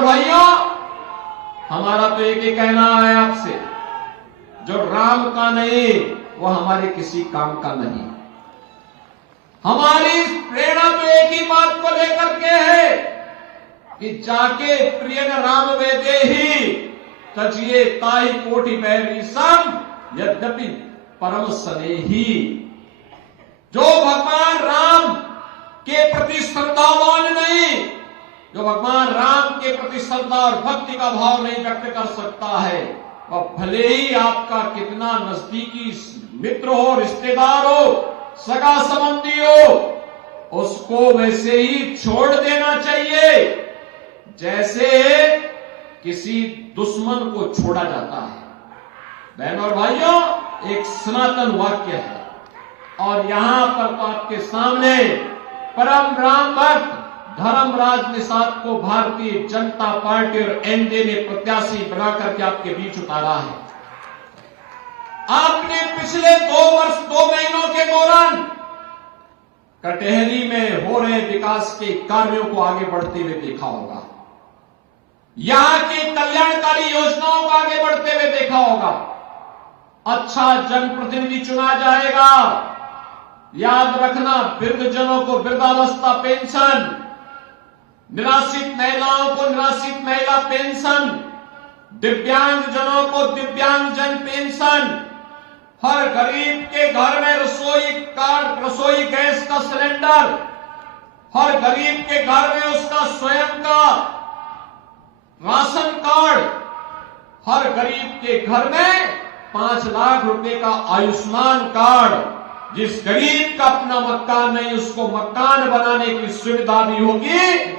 और भाइयों, हमारा तो एक ही कहना है आपसे, जो राम का नहीं वो हमारे किसी काम का नहीं। हमारी प्रेरणा तो एक ही बात को लेकर के है कि जाके प्रिय राम वेदे ही तजिए ताई कोटि पैरी सम यद्यपि परम स्नेही। जो भगवान राम के प्रति श्रद्धावान नहीं, जो भगवान राम के प्रति श्रद्धा और भक्ति का भाव नहीं व्यक्त कर सकता है, वह भले ही आपका कितना नजदीकी मित्र हो, रिश्तेदार हो, सगा संबंधी हो, उसको वैसे ही छोड़ देना चाहिए जैसे किसी दुश्मन को छोड़ा जाता है। बहनों और भाइयों, एक सनातन वाक्य है और यहां पर तो आपके सामने परम राम भक्त धर्मराज निषाद को भारतीय जनता पार्टी और एनडीए ने प्रत्याशी बनाकर के आपके बीच उतारा है। आपने पिछले 2 वर्ष 2 महीनों के दौरान कटहरी में हो रहे विकास के कार्यों को आगे बढ़ते हुए देखा होगा, यहां की कल्याणकारी योजनाओं को आगे बढ़ते हुए देखा होगा। अच्छा जनप्रतिनिधि चुना जाएगा। याद रखना, वृद्धजनों को वृद्धावस्था पेंशन, निराश्रित महिलाओं को निराश्रित महिला पेंशन, दिव्यांगजनों को दिव्यांगजन पेंशन, हर गरीब के घर में रसोई कार्ड, रसोई गैस का सिलेंडर, हर गरीब के घर में उसका स्वयं का राशन कार्ड, हर गरीब के घर में 5 लाख रुपए का आयुष्मान कार्ड, जिस गरीब का अपना मकान नहीं उसको मकान बनाने की सुविधा भी होगी,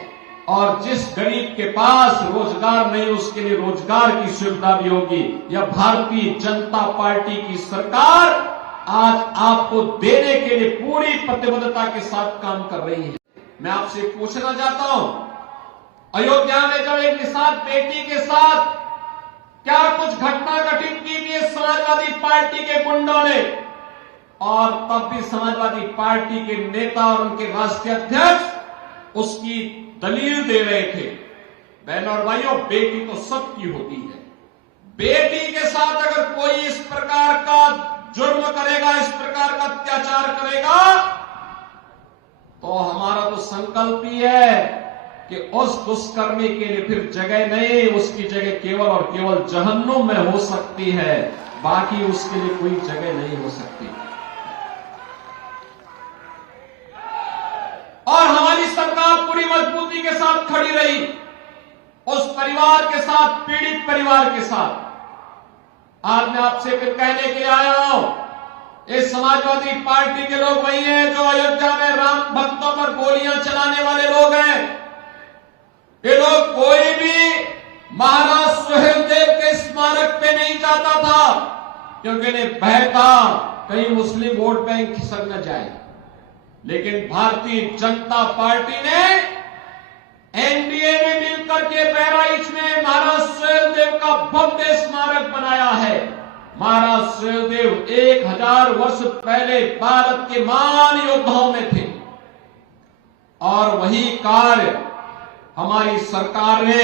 और जिस गरीब के पास रोजगार नहीं उसके लिए रोजगार की सुविधा भी होगी। यह भारतीय जनता पार्टी की सरकार आज आपको देने के लिए पूरी प्रतिबद्धता के साथ काम कर रही है। मैं आपसे पूछना चाहता हूं, अयोध्या में जब एक निषाद बेटी के साथ क्या कुछ घटना घटित की थी समाजवादी पार्टी के गुंडों ने, और तब भी समाजवादी पार्टी के नेता और उनके राष्ट्रीय अध्यक्ष उसकी दलील दे रहे थे। बहनों और भाइयों, बेटी तो सबकी होती है। बेटी के साथ अगर कोई इस प्रकार का जुर्म करेगा, इस प्रकार का अत्याचार करेगा, तो हमारा तो संकल्प ही है कि उस दुष्कर्मी के लिए फिर जगह नहीं, उसकी जगह केवल और केवल जहन्नुम में हो सकती है, बाकी उसके लिए कोई जगह नहीं हो सकती। और हमारी सरकार पूरी मजबूती के साथ खड़ी रही उस परिवार के साथ, पीड़ित परिवार के साथ। आज मैं आपसे फिर कहने के लिए आया हूं, इस समाजवादी पार्टी के लोग वही हैं जो अयोध्या में राम भक्तों पर गोलियां चलाने वाले लोग हैं। ये लोग कोई भी महाराज सुहेलदेव के स्मारक पे नहीं जाता था, क्योंकि इन्हें भय था कहीं मुस्लिम वोट बैंक खिसक न जाए। लेकिन भारतीय जनता पार्टी ने एनडीए में मिलकर के बहराइच में महाराज सुहेलदेव का भव्य स्मारक बनाया है। महाराज सुहेलदेव 1000 वर्ष पहले भारत के महान योद्धाओं में थे, और वही कार्य हमारी सरकार ने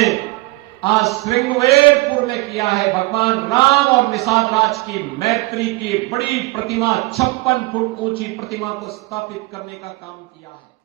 आज श्रृंगवेरपुर में किया है। भगवान राम और निषाद राज की मैत्री की बड़ी प्रतिमा, 56 फुट ऊंची प्रतिमा को स्थापित करने का काम किया है।